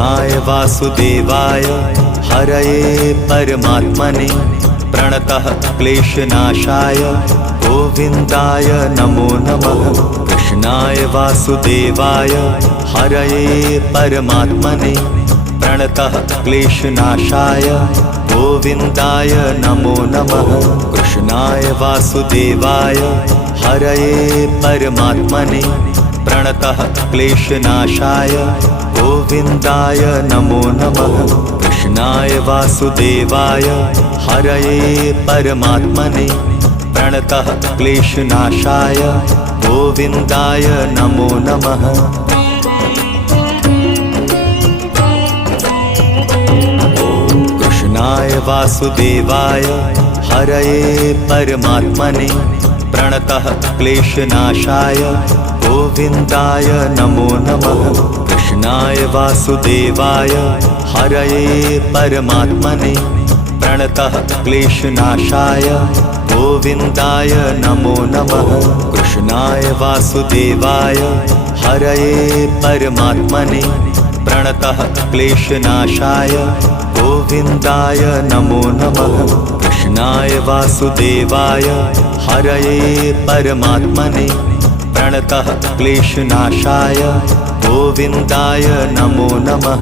वासुदेवाय हरये परमात्मने प्रणतः क्लेशनाशाय गोविन्दाय नमो नमः। कृष्णाय वासुदेवाय हरये परमात्मने प्रणतः क्लेशनाशाय गोविन्दाय नमो नमः। कृष्णाय वासुदेवाय हरये परमात्मने प्रणतः क्लेशनाशाय गोविन्दाय नमो नमः। कृष्णाय वासुदेवाय हरये परमात्मने प्रणतः क्लेशनाशाय गोविन्दाय नमो नमः। कृष्णाय वासुदेवाय हरये परमात्मने प्रणतः क्लेशनाशाय गोविन्दाय नमो नमः। कृष्णाय वासुदेवाय हरये परमात्मने प्रणतः क्लेशनाशाय गोविन्दाय नमो नमः। कृष्णाय वासुदेवाय हरये परमात्मने प्रणतः क्लेशनाशाय गोविन्दाय नमो नमः। कृष्णाय वासुदेवाय हरये परमात्मने प्रणतः क्लेशनाशाय गोविन्दाय नमो नमः।